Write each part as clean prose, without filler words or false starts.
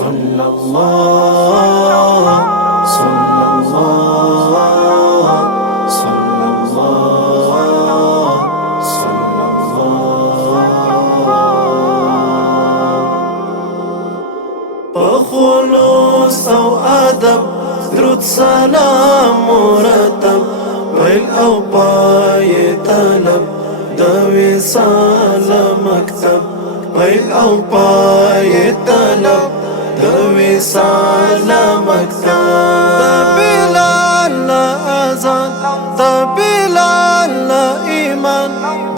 صلى الله صلى الله صلى الله صلى الله بخلوص او ادب درود سلام مرتب ويل او پای طلب د وصال مکتب ويل او پای طلب د وصال مکتب د بلال اذان د بلال ایمان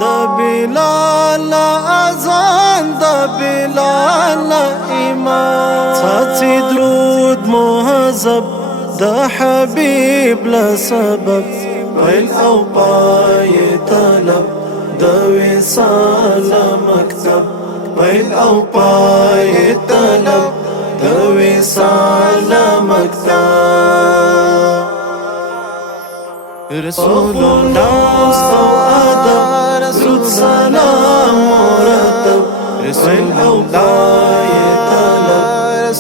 د بلال اذان د بلال ایمان څاڅي درود مهذب د حبيب لسبب ويل او پای طلب د وصال مکتب ويل او پای طلب د وصال مکتب رسول الله ادب درود سلام مرتب ويل او پای طلب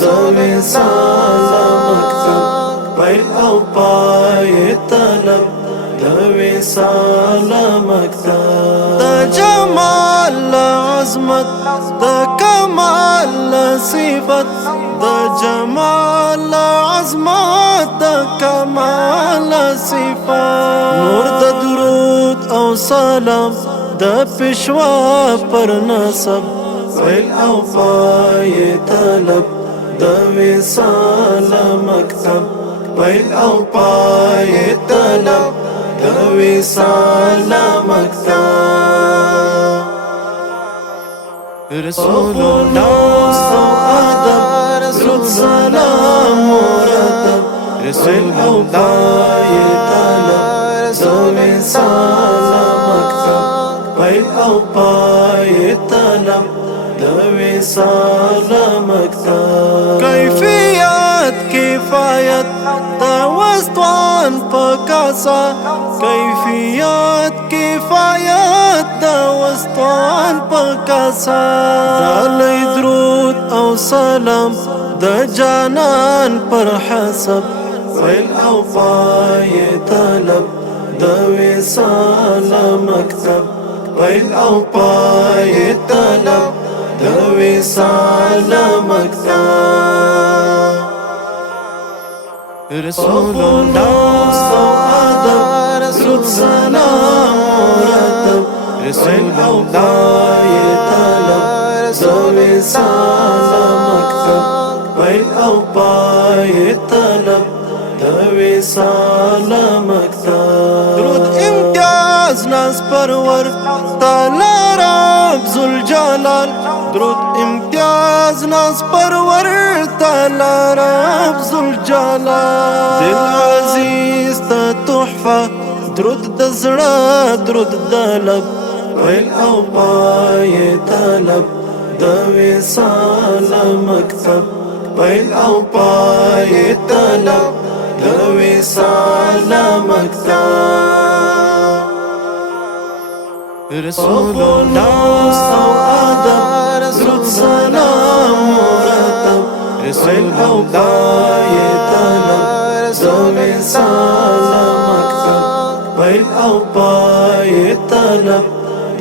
د وصال مکتب ويل او پای طلب د وصال مکتب د جمال عظمت د کمال صفت د جمال عظمت د کمال صفات نور د درود او سلام د پښوا پر نسب ويل او پای طلب د وصال مکتب ويل او پای طلب د وصال مکتب رسول الله ادب درود سلام مرتب ويل او پای طلب د وصال مکتب ويل او پای طلب د وصال مکتب کیفیت کفایت د وستوان پکاسا کیفیت کفایت د وستوان پکاسا دلی درود او سلام د جانان پر حسب ويل او پای طلب د وصال مکتب ويل او پای طلب د وصال مکتب رسول الله ادب درود سلام مرتب ويل او پای طلب د وصال مکتب ويل او پای طلب د وصال مکتب درود امتیاز ناز پرور تعالی رب ذوالجلال درود امتیاز ناز پرور تعالی رب ذوالجلال دل عزیز ته تحفه درود د زړه درود د لب ويل او پای طلب د وصال مکتب ويل او پای طلب د وصال مکتب رسول الله ادب درود سلام مرتب ويل او پای طلب د وصال مکتب ويل او پای طلب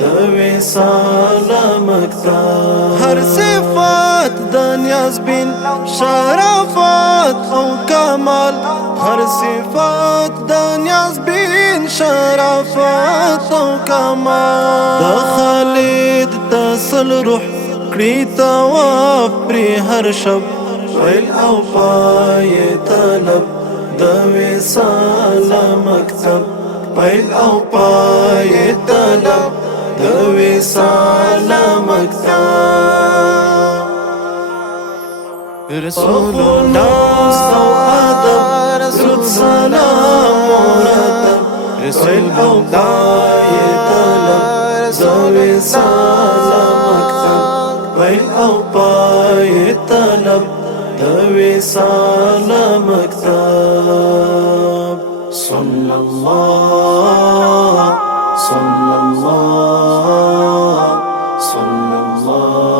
د وصال مکتب هر صفات د نیاز بین شرافات او کمال هر صفات د نیاز بین شرافات او کمال د خالد تسل روح کړي طواف پرې هر شب ويل او پای طلب د وصال مکتب ويل او پای طلب د وصال مکتب رسول الله ادب درود سلام مرتب ويل او پای طلب د وصال مکتب ويل او پای طلب د وصال مکتب صلى الله صلى الله صلى الله